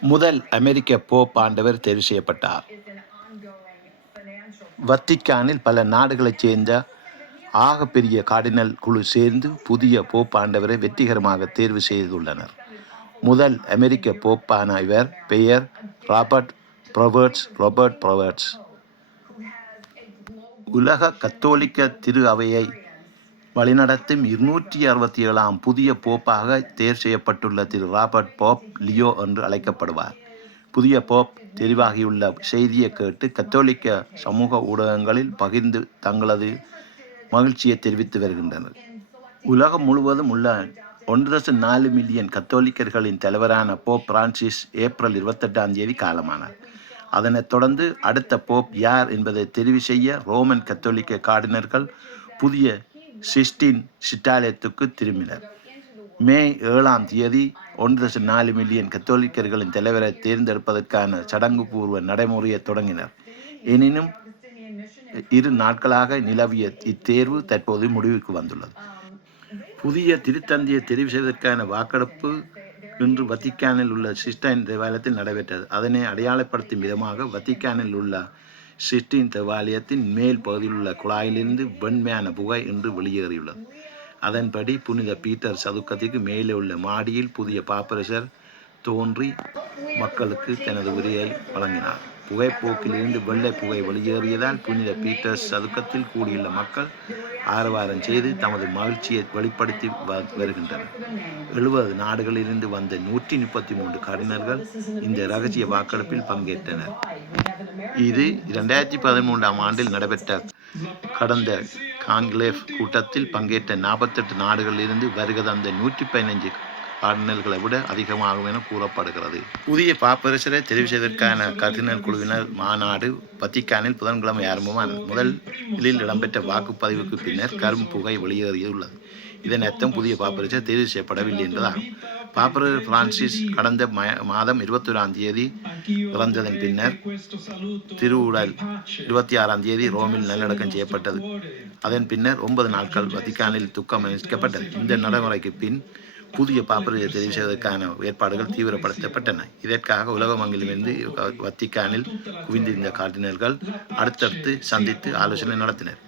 முதல் அமெரிக்க போப் ஆண்டவர் தெரிவு செய்யப்பட்டார். வத்திக்கானில் பல நாடுகளைச் சேர்ந்த ஆகப்பெரிய கார்டினல் குழு சேர்ந்து புதிய போப் ஆண்டவரை வெற்றிகரமாக தேர்வு செய்துள்ளனர். முதல் அமெரிக்க போப்பான இவர் பெயர் ராபர்ட் ப்ரொவர்ட்ஸ் ராபர்ட் ப்ரொவர்ட்ஸ். உலக கத்தோலிக்க திரு அவையை வழிநடத்தும் இருநூற்றி அறுபத்தி ஏழாம் புதிய போப்பாக தேர்வு செய்யப்பட்டுள்ள திரு ராபர்ட் போப் லியோ என்று அழைக்கப்படுவார். புதிய போப் தெரிவாகியுள்ள செய்தியை கேட்டு கத்தோலிக்க சமூக ஊடகங்களில் பகிர்ந்து தங்களது மகிழ்ச்சியை தெரிவித்து வருகின்றனர். உலகம் முழுவதும் உள்ள ஒன்று தசம் நாலு மில்லியன் கத்தோலிக்கர்களின் தலைவரான போப் பிரான்சிஸ் ஏப்ரல் இருபத்தெட்டாம் தேதி காலமானார். அதனைத் தொடர்ந்து அடுத்த போப் யார் என்பதை தெரிவு செய்ய ரோமன் கத்தோலிக்க கார்டினர்கள் புதிய சிஸ்டின் சிட்டாலயத்துக்கு திரும்பினர். மே ஏழாம் தேதி ஒன்று தசம் நாலு மில்லியன் கத்தோலிக்கர்களின் தலைவரை தேர்ந்தெடுப்பதற்கான சடங்கு பூர்வ நடைமுறையை தொடங்கினர். எனினும் இரு நாட்களாக நிலவிய இத்தேர்வு தற்போது முடிவுக்கு வந்துள்ளது. புதிய திருத்தந்தியை தெரிவு செய்வதற்கான வாக்கெடுப்பு இன்று வத்திக்கானில் உள்ள சிஸ்டைன் தேவாலயத்தில் நடைபெற்றது. அதனை அடையாளப்படுத்தும் விதமாக வத்திக்கானில் உள்ள சிஸ்டின் தேவாலயத்தின் மேல் பகுதியில் உள்ள குழாயிலிருந்து வெண்மையான புகை இன்று வெளியேறியுள்ளது. அதன்படி புனித பீட்டர் சதுக்கத்திற்கு மேலே உள்ள மாடியில் புதிய பாப்பரசர் தோன்றி மக்களுக்கு தனது உரையை வழங்கினார். புகைப்போக்கிலிருந்து வெள்ளை புகை வெளியேறியதால் புனித பீட்டர்ஸ் சதுக்கத்தில் கூடியுள்ள மக்கள் ஆரவாரம் செய்து தமது மகிழ்ச்சியை வெளிப்படுத்தி வ- வருகின்றனர். எழுபது நாடுகளிலிருந்து வந்த நூற்றி முப்பத்தி மூன்று கடினர்கள் இந்த ரகசிய வாக்கெடுப்பில் பங்கேற்றனர். இது இரண்டாயிரத்தி பதிமூன்றாம் ஆண்டில் நடைபெற்ற கடந்த கான்க்ளேவ் கூட்டத்தில் பங்கேற்ற நாற்பத்தெட்டு நாடுகளிலிருந்து வருக தந்த நூற்றி பதினைஞ்சு கார்டினல்களை விட அதிகமாகும் என கூறப்படுகிறது. புதிய பாப்பரசரை தெரிவு செய்வதற்கான கர்தினல் குழுவினர் மாநாடு பத்திக்கானில் புதன்கிழமை ஆரம்பமானது முதலில் இடம்பெற்ற வாக்குப்பதிவுக்கு பின்னர் கரும் புகை வெளியேறியுள்ளது. இதன் அர்த்தம் புதிய பாப்பரசர் தெரிவு செய்யப்படவில்லை என்பதாகும். பாப்பர் பிரான்சிஸ் கடந்த ம- மாதம் இருபத்தொராம் தேதி இறந்ததன் பின்னர் திருவுடல் இருபத்தி ஆறாம் தேதி ரோமில் நல்லடக்கம் செய்யப்பட்டது. அதன் பின்னர் ஒன்பது நாட்கள் வத்திக்கானில் துக்கம் அனுஷ்டிக்கப்பட்டது. இந்த நடைமுறைக்கு பின் புதிய பாப்பரசை தெரிவு செய்வதற்கான ஏற்பாடுகள் தீவிரப்படுத்தப்பட்டன. இதற்காக உலகமங்கிலிருந்து வத்திக்கானில் குவிந்திருந்த கார்டினல்கள் அடுத்தடுத்து சந்தித்து ஆலோசனை நடத்தினர்.